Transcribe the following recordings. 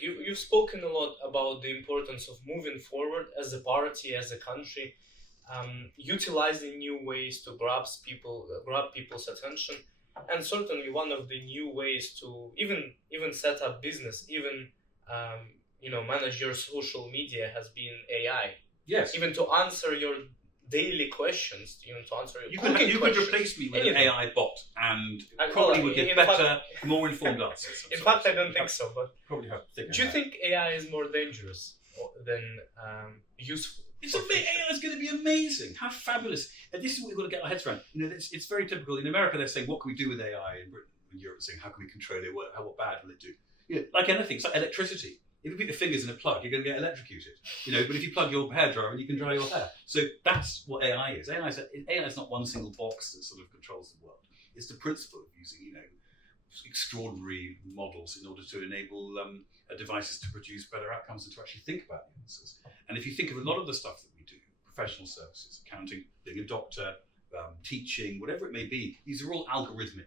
Dominic, you've spoken a lot about the importance of moving forward as a party, as a country, utilizing new ways to grab people's attention, and certainly one of the new ways to even set up business, even manage your social media has been AI. Yes. Even to answer your daily questions, even to answer your you could replace me with an AI bot and probably would get better, more informed answers. In fact, I don't think so. But probably have thicker. Do you think AI is more dangerous than useful? AI is going to be amazing. How fabulous! And this is what we've got to get our heads around. It's very typical. In America, they're saying, "What can we do with AI?" In Britain and Europe, saying, "How can we control it? What bad will it do?" Like anything, it's like electricity. If you put your fingers in a plug, you're going to get electrocuted. But if you plug your hairdryer in, you can dry your hair. So that's what AI is. AI is not one single box that sort of controls the world. It's the principle of using, extraordinary models in order to enable devices to produce better outcomes and to actually think about the answers. And if you think of a lot of the stuff that we do, professional services, accounting, being a doctor, teaching, whatever it may be, these are all algorithmic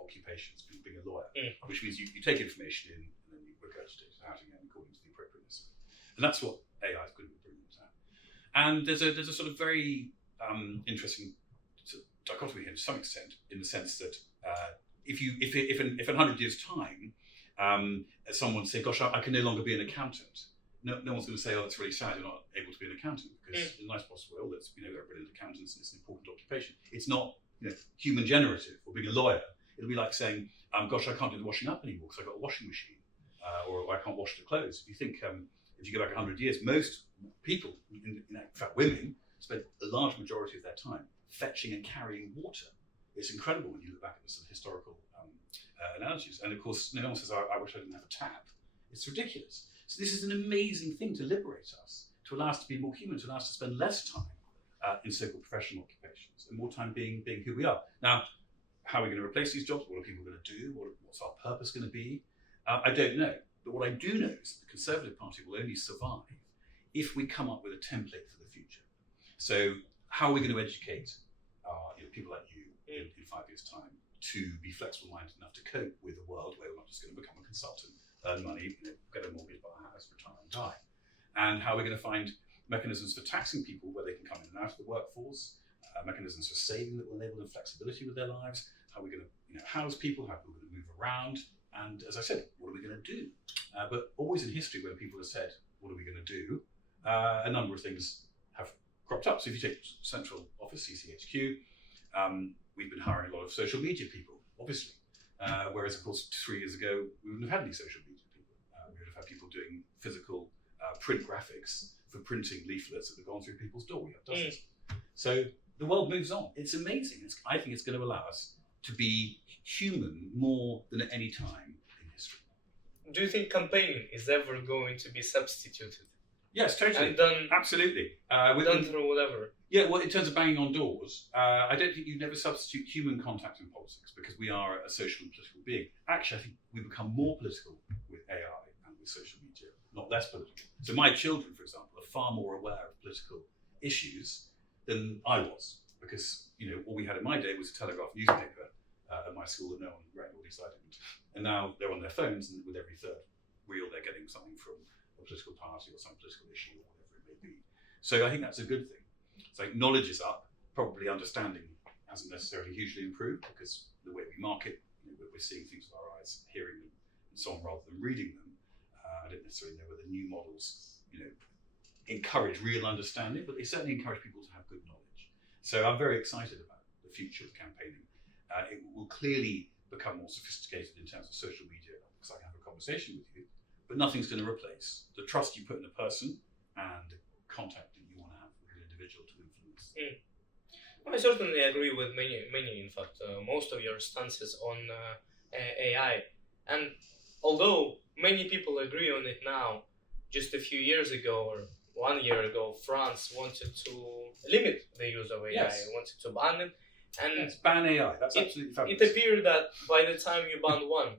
occupations, being a lawyer, which means you take information in and then you regurgitate it out again according to the appropriateness. And that's what AI is going to be brilliant at. And there's a sort of very interesting dichotomy here to some extent, in the sense that if in 100 years' time, someone say, "Gosh, I can no longer be an accountant," no one's going to say, "Oh, that's really sad. You're not able to be an accountant," because in a nice possible way, there are brilliant accountants and it's an important occupation. It's not human generative, or being a lawyer. It'll be like saying, "Gosh, I can't do the washing up anymore because I've got a washing machine," or "I can't wash the clothes." If you think, if you go back 100 years, most people, in fact women, spend a large majority of their time fetching and carrying water. It's incredible when you look back at the sort of historical analogies. And of course, no one says, "I wish I didn't have a tap." It's ridiculous. So this is an amazing thing to liberate us, to allow us to be more human, to allow us to spend less time in so-called professional occupations and more time being who we are. Now, how are we going to replace these jobs? What are people going to do? What's our purpose going to be? I don't know. But what I do know is that the Conservative Party will only survive if we come up with a template for the future. So how are we going to educate people like you in 5 years' time to be flexible-minded enough to cope with a world where we're not just going to become a consultant, earn money, get a mortgage, buy a house, retire and die? And how are we going to find mechanisms for taxing people where they can come in and out of the workforce, mechanisms for saving that will enable them flexibility with their lives? How are we going to house people? How are we going to move around? And as I said, what are we going to do? But always in history, when people have said, what are we going to do? A number of things have cropped up. So if you take central office, CCHQ, we've been hiring a lot of social media people, obviously. Whereas, of course, 3 years ago, we wouldn't have had any social media people. We would have had people doing physical print graphics for printing leaflets that have gone through people's door. We have dozens. So the world moves on. It's amazing. I think it's going to allow us to be human more than at any time in history. Do you think campaigning is ever going to be substituted? Yes, totally. And done, absolutely. Done through whatever. Yeah, well, in terms of banging on doors, I don't think you never substitute human contact in politics, because we are a social and political being. Actually, I think we become more political with AI and with social media, not less political. So my children, for example, are far more aware of political issues than I was, because all we had in my day was a Telegraph newspaper at my school that no one read, or at least I didn't. And now they're on their phones, and with every third reel they're getting something from a political party or some political issue or whatever it may be. So I think that's a good thing. So knowledge is up, probably understanding hasn't necessarily hugely improved, because the way we market, we're seeing things with our eyes, hearing them, and so on, rather than reading them. I don't necessarily know whether new models, encourage real understanding, but they certainly encourage people to have good knowledge. So I'm very excited about the future of campaigning. It will clearly become more sophisticated in terms of social media, because I can have a conversation with you, but nothing's going to replace the trust you put in a person and the contact that you want to have with an individual to influence. I certainly agree with many, in fact, most of your stances on AI. And although many people agree on it now, just a few years ago or 1 year ago, France wanted to limit the use of AI, wanted to ban it. And yes, ban AI, that's absolutely fabulous. It appeared that by the time you ban one,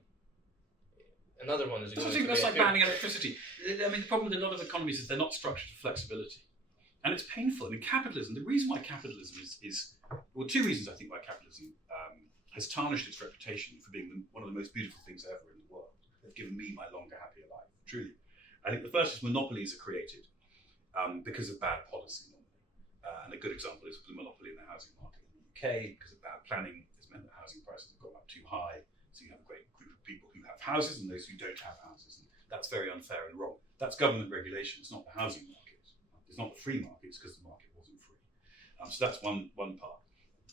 another one is going to be That's like banning electricity. I mean, the problem with a lot of economies is they're not structured for flexibility. And it's painful. I mean, capitalism, the reason why capitalism is well, two reasons I think why capitalism has tarnished its reputation for being one of the most beautiful things ever in the world. They've given me my longer, happier life, truly. I think the first is monopolies are created because of bad policy normally. And a good example is the monopoly in the housing market in the UK, because of bad planning has meant that housing prices have gone up too high. So you have a great group of people who have houses and those who don't have houses. And that's very unfair and wrong. That's government regulation, it's not the housing market. It's not the free market, it's because the market wasn't free. So that's one part.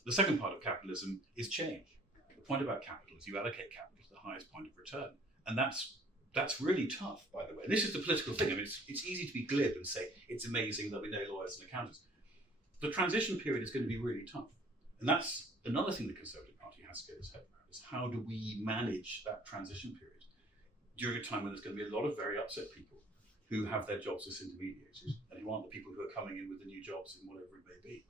The second part of capitalism is change. The point about capital is you allocate capital to the highest point of return. And that's really tough, by the way. And this is the political thing. I mean, it's easy to be glib and say it's amazing there'll be no lawyers and accountants. The transition period is going to be really tough. And that's another thing the Conservative Party has to get its head around, is how do we manage that transition period during a time when there's going to be a lot of very upset people who have their jobs disintermediated and who aren't the people who are coming in with the new jobs in whatever it may be.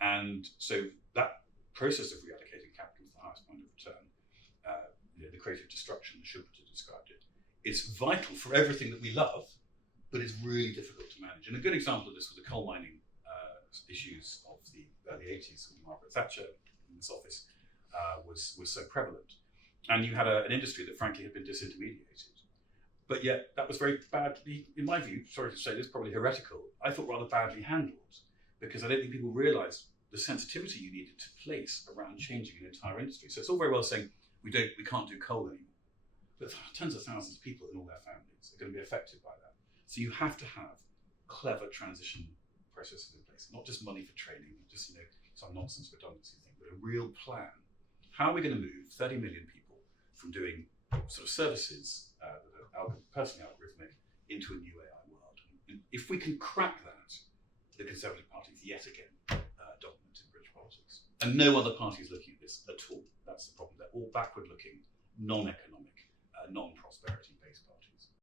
And so that process of reallocating capital to the highest point of return, the creative destruction, as Schumpeter described it, is vital for everything that we love, but it's really difficult to manage. And a good example of this was the coal mining issues of the early 80s when Margaret Thatcher in this office was so prevalent. And you had an industry that frankly had been disintermediated. But yet that was very badly, in my view, sorry to say this, probably heretical, I thought rather badly handled, because I don't think people realise the sensitivity you needed to place around changing an entire industry. So it's all very well saying we can't do coal anymore, but tens of thousands of people and all their families are going to be affected by that. So you have to have clever transition processes in place, not just money for training, not just some nonsense redundancy thing, but a real plan. How are we going to move 30 million people from doing sort of services that are personally algorithmic into a new AI world? And if we can crack that, the Conservative Party is yet again dominant in British politics. And no other party is looking at this at all. That's the problem. They're all backward-looking, non-economic